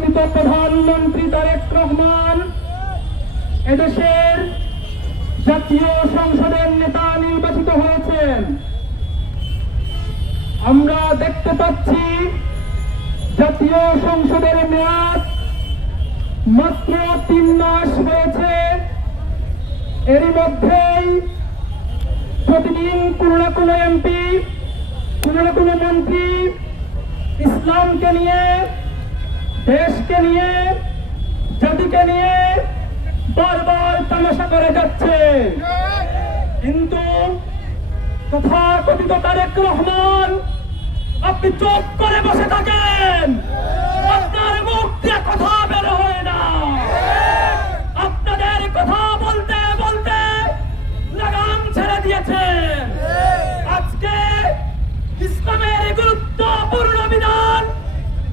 তথাকথিত প্রধানমন্ত্রী তারেক রহমান এদেশের জাতীয় সংসদের নেতা নির্বাচিত হয়েছেন। আমরা দেখতে পাচ্ছি জাতীয় সংসদের মেয়াদ মাত্র 3 মাস হয়েছে। এরই মধ্যেই প্রতিদিন কোনো না কোনো এমপি, কোনো না কোনো মন্ত্রী ইসলামকে নিয়ে, দেশকে নিয়ে, জাতিকে নিয়ে বারবার তামাশা করে যাচ্ছে। কিন্তু তথাকথিত তারেক রহমান, আপনি চুপ করে বসে থাকেন, আপনার মুখ দিয়ে কথা বের হয় না। আপনাদের কথা বলতে বলতে লাগাম ছেড়ে দিয়েছেন। আজকে ইসলামের গুরুত্বপূর্ণ বিধান,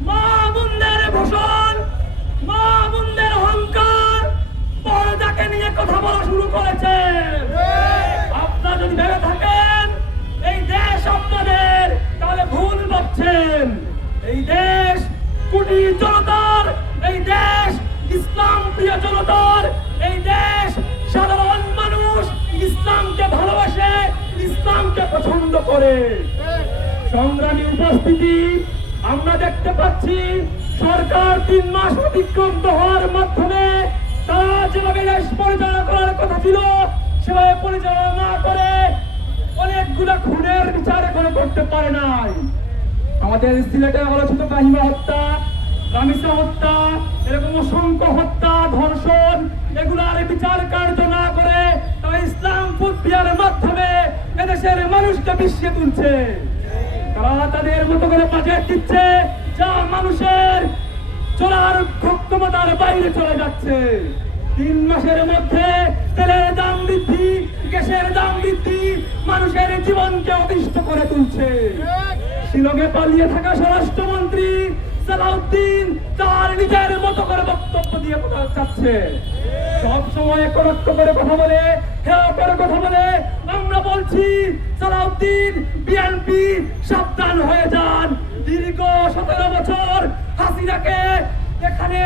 মা বোনদের ভূষণ, মা বোনদের অহংকার, পর্দাকে নিয়ে কথা বলা শুরু করেছেন। আপনারা যদি ভেবে থাকেন এই দেশ আপনাদের, তাহলে ভুল ভাবছেন। এই দেশ কোটি জনতার, এই দেশ ইসলাম প্রিয় জনতার, এই দেশ সাধারণ মানুষ ইসলামকে ভালোবাসে, ইসলামকে পছন্দ করে। সংগ্রামী উপস্থিতি, আমরা দেখতে পাচ্ছি সরকার 3 মাস অতিক্রান্ত হওয়ার মাধ্যমে তারা যেভাবে দেশ পরিচালনা করার কথা ছিল সেভাবে পরিচালনা না করে অনেকগুলো খুনের বিচার এখনো করতে পারে নাই। আমাদের সিলেটে আলোচিত কাহিমা হত্যা, রামিসা হত্যা, এরকম অসংখ্য হত্যা, ধর্ষণ, এগুলার বিচার কার্য না করে তারা ইসলাম ফুটবিয়ার মাধ্যমে এদেশের মানুষকে বিষিয়ে তুলছে। তারা তাদের মতো করে বাজেট দিচ্ছে যা মানুষের চলার ক্ষমতার বাইরে চলে যাচ্ছে। 3 মাসের মধ্যে তেলের দাম বৃদ্ধি, গ্যাসের দাম বৃদ্ধি মানুষের জীবনকে অতিষ্ঠ করে তুলছে। শিলংয়ে পালিয়ে থাকা স্বরাষ্ট্রমন্ত্রী সালাউদ্দিন তার নিজের মতো করে বক্তব্য দিয়ে চাচ্ছে। সব সময় একরক্ষ করে কথা বলে, হেয়া করে কথা বলে। আমরা বলছি সালাউদ্দিন, বিএনপি সাবধান হয়ে যান। দীর্ঘ 17 বছর হাসিনাকে এখানে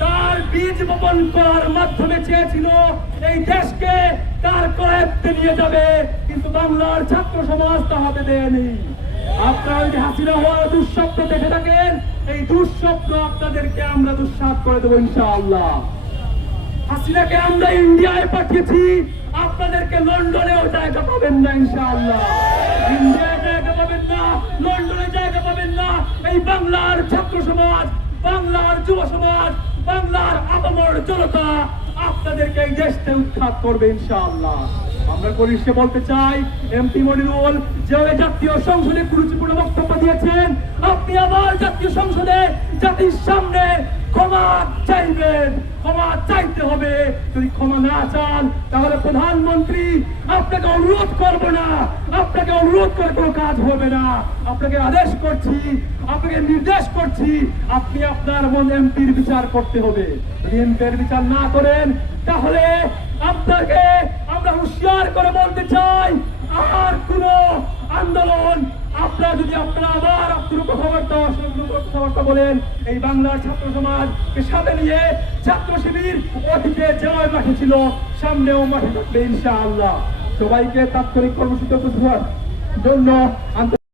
তার বীজ বপন করার মাধ্যমে চেয়েছিল এই দেশকে তার করায়ত্তে নিয়ে যাবে, কিন্তু বাংলার ছাত্র সমাজ তা হাতে দেয়নি। আপনারা যদি হাসিনা হওয়ার দুঃস্বপ্ন দেখে থাকেন, এই দুঃস্বপ্ন আপনাদেরকে আমরা দুঃসাৎ করে দেবো ইনশাআল্লাহ। হাসিনাকে আমরা ইন্ডিয়ায় পাঠিয়েছি, আপনাদেরকে লন্ডনেও জায়গা পাবেন না ইনশাআল্লাহ। ইন্ডিয়ায় জায়গা পাবেন না, লন্ডনে জায়গা পাবেন না। এই বাংলার ছাত্র সমাজ, বাংলার যুব সমাজ, বাংলার আপামর জনতা আপনাদেরকে এই দেশ থেকে উৎখাত করবে ইনশাআল্লাহ। আমরা পরিষ্কার বলতে চাই, এমপি মনিরুল যেভাবে জাতীয় সংসদে গুরুত্বপূর্ণ বক্তব্য দিয়েছেন, আপনি আবার জাতীয় সংসদে জাতির সামনে ক্ষমা চাইবেন। ক্ষমা চাইতে হবে। যদি ক্ষমা না চান তাহলে প্রধানমন্ত্রী আপনাকে অনুরোধ করবো না, আপনাকে অনুরোধ করে কোনো কাজ হবে না। আপনাকে আদেশ করছি, আপনাকে নির্দেশ করছি, আপনি আপনার মন এমপির বিচার করতে হবে। যদি এমপির বিচার না করেন তাহলে আপনাকে আমরা হুঁশিয়ার করে বলতে চাই, আর কোন আন্দোলন আপনারা আবার আপনার কথাবার্তা বলেন, এই বাংলার ছাত্র সমাজকে সাথে নিয়ে ছাত্র শিবির অতীতে জয় মাঠে ছিল, সামনেও মাঠে থাকবে ইনশাআল্লাহ। সবাইকে তাৎক্ষণিক কর্মসূচি জন্য